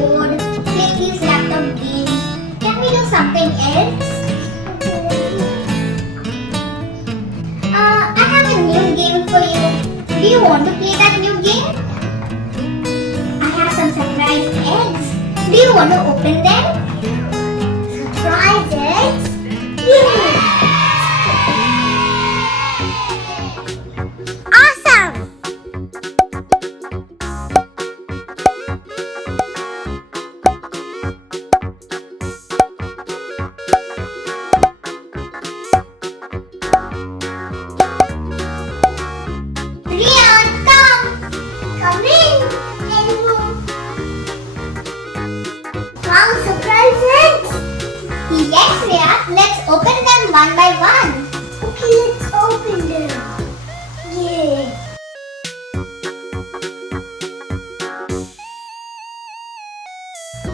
bored. Play these laptop games. Can we do something else? I have a new game for you. Do you want to play that new game? I have some surprise eggs. Do you want to open them? Surprise eggs? Yeah! Awesome! Riaan, come! Come in, Elmo. Wow, surprise eggs! Yes, Riaan, let's open them one by one. Okay, let's open them. Yeah.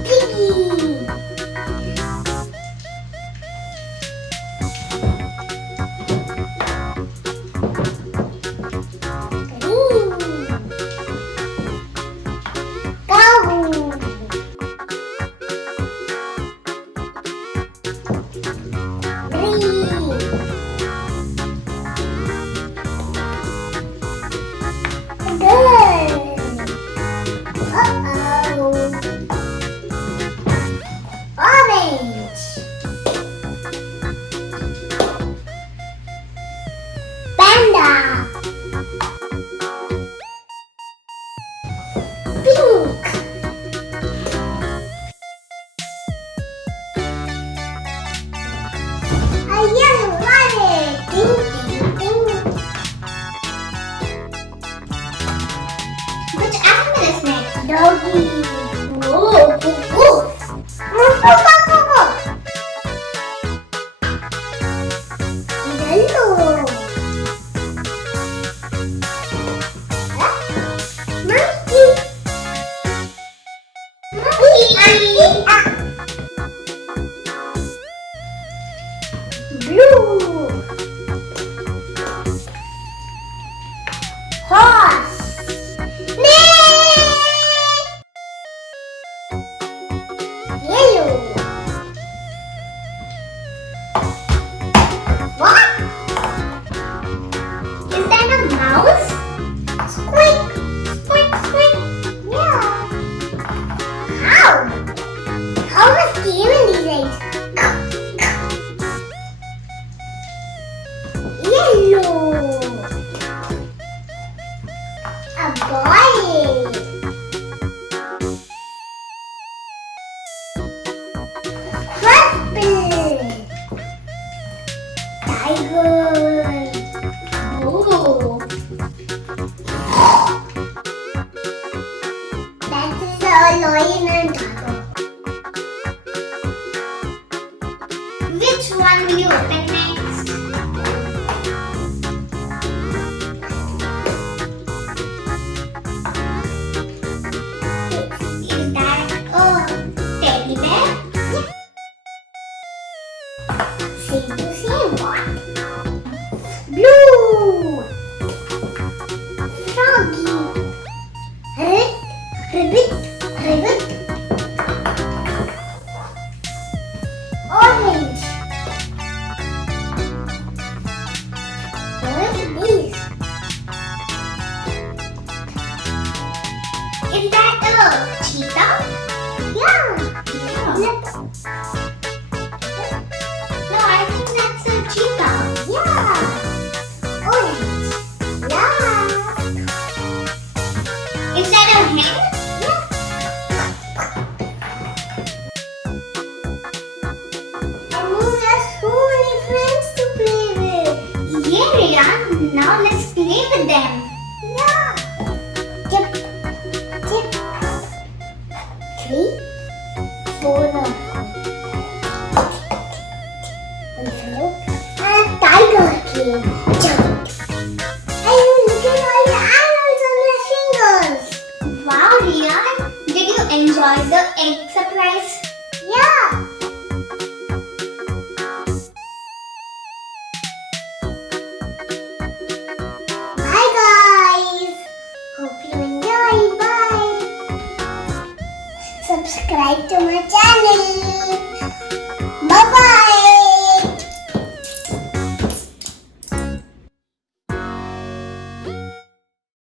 Piggy. Panda. Pink. A yellow rabbit. Ding, ding, ding. Which animal is next? Doggy. Whoa, woof, woof. Woof, woof, woof, woof, woof. Yellow. Monkey. Monkey. Blue. Horse. Yellow. What? Is that a mouse? Squeak, squeak, squeak. Yeah. How? How was given these eggs? Yellow. A boy. Purple. Tiger. Oh. That is a lion and tiger. Which one will you open next? Is that a teddy bear? Same to same. What? Blue. Froggy. Red. Ribbit. Ribbit. Orange. What is this? Is that a cheetah? Yeah. Let's... No, I think that's a cheetah. Yeah. Orange. Yeah. Is that a hen? Yeah. And we have so many friends to play with. Yeah, Riaan. Now let's play with them. Yeah. Tip, tip. 3, 4. And tiger came. Jump. Hey, look at all the animals on my fingers. Wow, Riaan. Did you enjoy the egg surprise? Yeah. Bye guys. Hope you enjoy. Bye. Subscribe. subscribe to my channel. Bye bye.